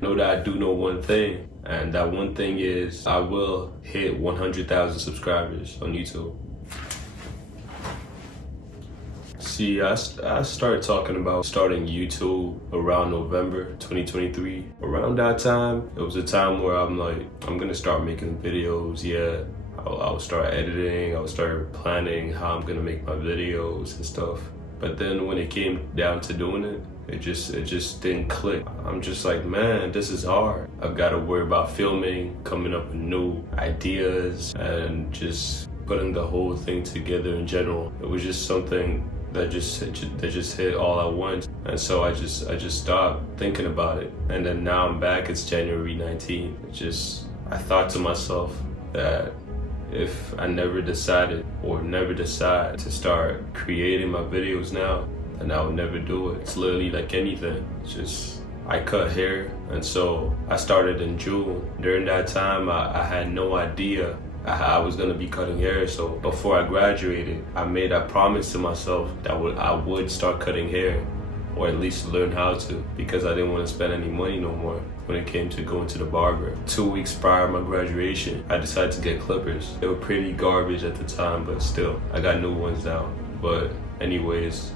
Know that I do know one thing, and that one thing is I will hit 100,000 subscribers on YouTube. See, I started talking about starting YouTube around November 2023. Around that time, it was a time where I'm like, I'm gonna start making videos. Yeah, I'll start editing, I'll start planning how I'm gonna make my videos and stuff. But then when it came down to doing it, it just didn't click. I'm just like, man, this is hard. I've got to worry about filming, coming up with new ideas, and just putting the whole thing together in general. It was just something that just hit all at once. And so I just stopped thinking about it. And then now I'm back, it's January 19th. I thought to myself that if I never decide to start creating my videos now, then I would never do it. It's literally like anything. I cut hair, and so I started in June. During that time, I had no idea I was gonna be cutting hair. So before I graduated, I made a promise to myself that I would start cutting hair, or at least learn how to, because I didn't want to spend any money no more when it came to going to the barber. 2 weeks prior to my graduation, I decided to get clippers. They were pretty garbage at the time, but still, I got new ones now. But anyways,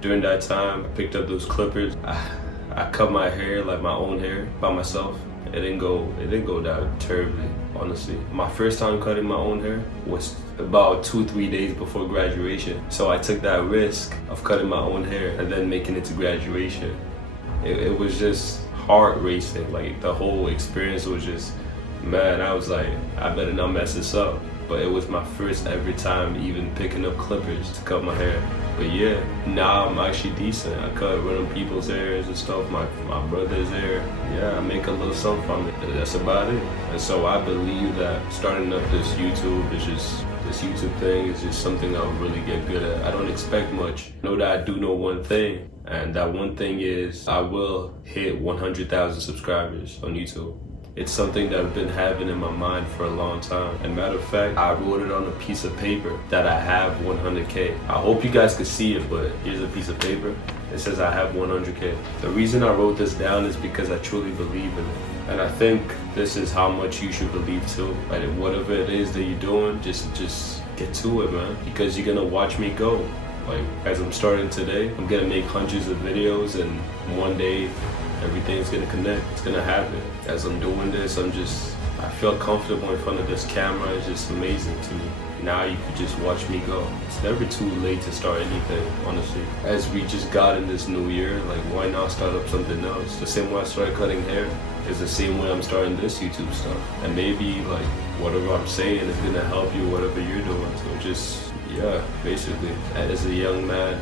during that time, I picked up those clippers. I cut my hair, like my own hair, by myself. It didn't go that terribly, honestly. My first time cutting my own hair was about 2-3 days before graduation. So I took that risk of cutting my own hair and then making it to graduation. It was just heart racing. Like, the whole experience was just, man, I was like, I better not mess this up. But it was my first ever time even picking up clippers to cut my hair. But yeah, now I'm actually decent. I cut random people's hairs and stuff, my brother's hair. Yeah, I make a little something from it. That's about it. And so I believe that starting up this YouTube thing is just something I'll really get good at. I don't expect much. Know that I do know one thing, and that one thing is I will hit 100,000 subscribers on YouTube. It's something that I've been having in my mind for a long time. And matter of fact, I wrote it on a piece of paper that I have 100K. I hope you guys could see it, but here's a piece of paper. It says I have 100K. The reason I wrote this down is because I truly believe in it. And I think this is how much you should believe too. Like, whatever it is that you're doing, just get to it, man. Because you're gonna watch me go. Like, as I'm starting today, I'm gonna make hundreds of videos, and one day, everything's gonna connect. It's gonna happen. As I'm doing this, I feel comfortable in front of this camera. It's just amazing to me. Now you could just watch me go. It's never too late to start anything, honestly. As we just got in this new year, like, why not start up something else? The same way I started cutting hair is the same way I'm starting this YouTube stuff. And maybe, like, whatever I'm saying is gonna help you, whatever you're doing. So yeah, basically, as a young man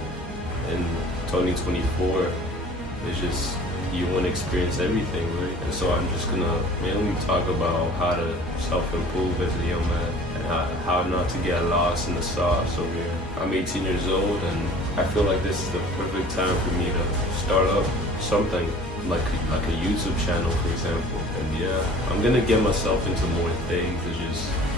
in 2024, it's just, you want to experience everything, right? And so I'm just gonna mainly talk about how to self-improve as a young man, and how not to get lost in the sauce over here. I'm 18 years old, and I feel like this is the perfect time for me to start up something like a YouTube channel, for example. And yeah, I'm gonna get myself into more things.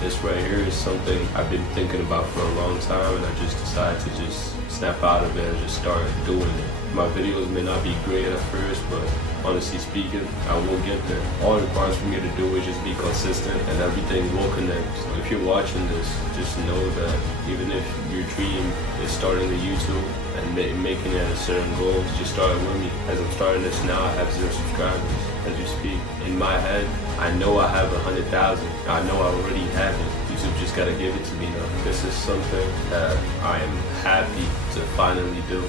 This right here is something I've been thinking about for a long time, and I just decided to just snap out of it and just start doing it. My videos may not be great at first, but honestly speaking, I will get there. All it requires for me to do is just be consistent, and everything will connect. So if you're watching this, just know that even if your dream is starting a YouTube and making it a certain goal, just start with me. As I'm starting this now, I have 0 subscribers as you speak. In my head, I know I have 100,000. I know I already have it. YouTube just gotta give it to me now. This is something that I am happy to finally do.